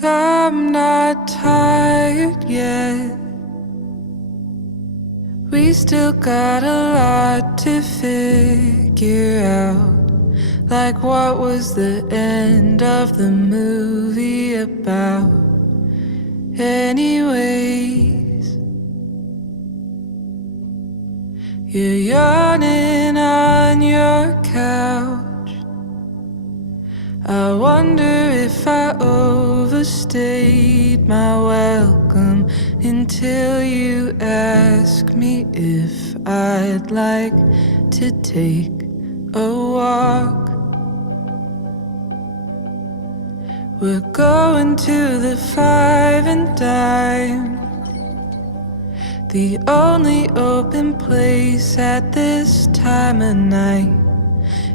I'm not tired yet. We still got a lot to figure out. Like, what was the end of the movie about? Anyways, you're yawning on your couch. I wonder if I overstayed my welcome until you ask me if I'd like to take a walk. We're going to the Five and Dime, the only open place at this time of night.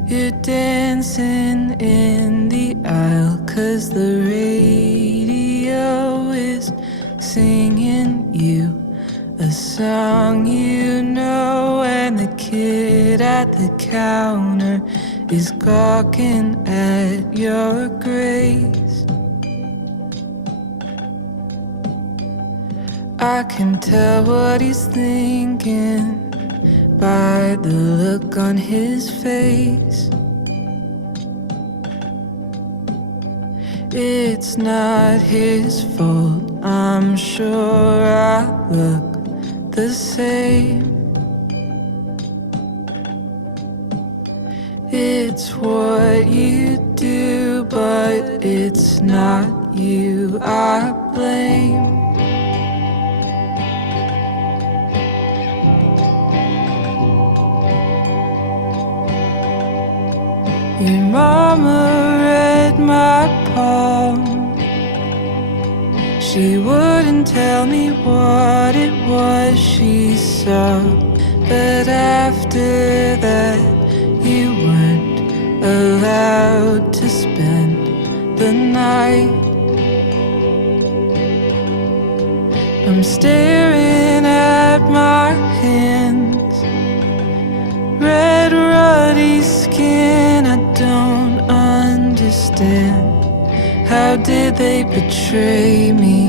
You're dancing in the aisle 'cause the radio is singing you a song you know, and the kid at the counter is gawking at your grace. I can tell what he's thinking by the look on his face. It's not his fault, I'm sure I look the same. It's what you do, but it's not you I blame. Your mama read my palm. She wouldn't tell me what it was she saw, but after that you weren't allowed to spend the night. I'm staring at my hands, red ruddy skin. I don't understand. How did they betray me?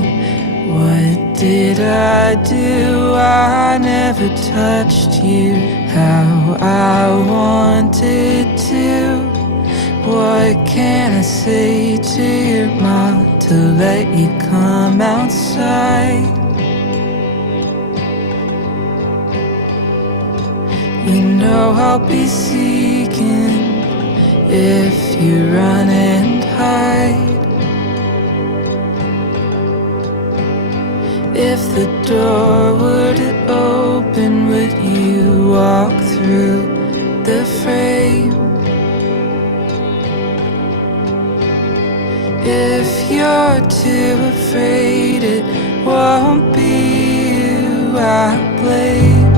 What did I do? I never touched you how I wanted to. What can I say to your mom to let you come outside? You know I'll be seeking if you run and hide. If the door were to open, would you walk through the frame? If you're too afraid, it won't be you I blame.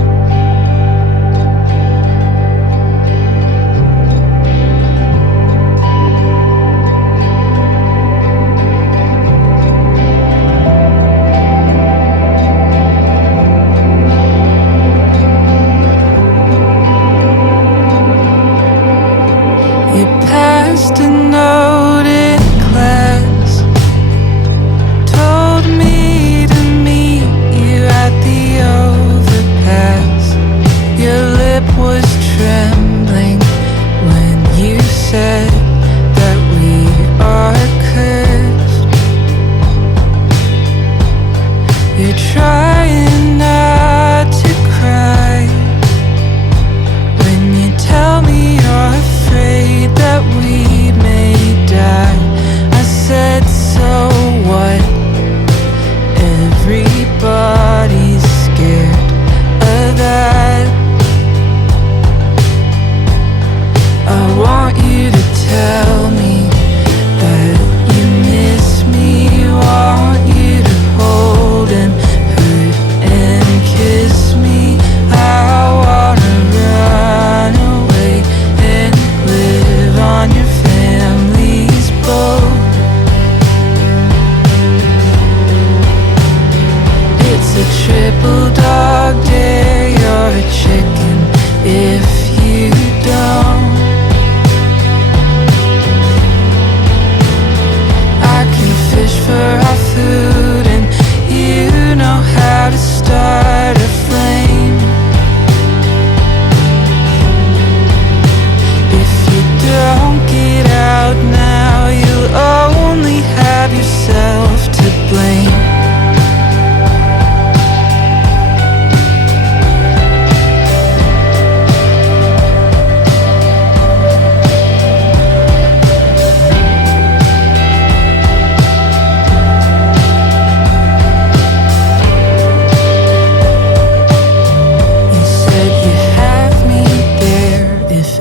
Passed a note in class, told me to meet you at the overpass.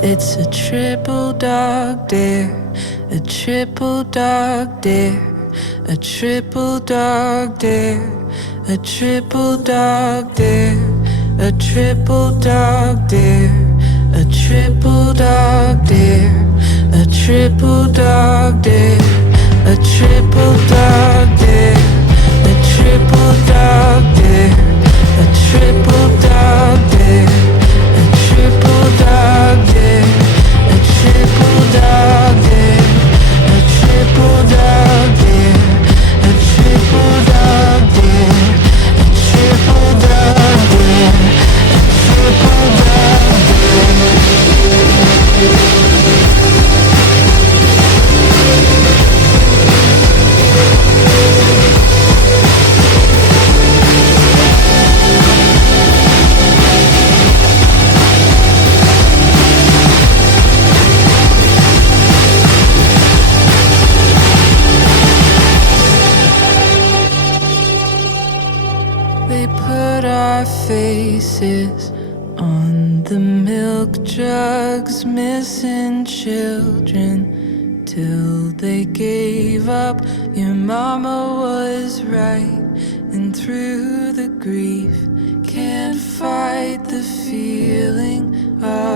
It's a triple dog dare, a triple dog dare, a triple dog dare, a triple dog dare, a triple dog dare, a triple dog dare, a triple dog dare, a triple dog dare, a triple dog dare, a triple dog dare, a triple dog dare, a triple dog dare, a triple dog dare, a triple dog dare, a triple dog dare, a triple dog They put our faces on the milk jugs, missing children till they gave up. Your mama was right, and through the grief can't fight the feeling of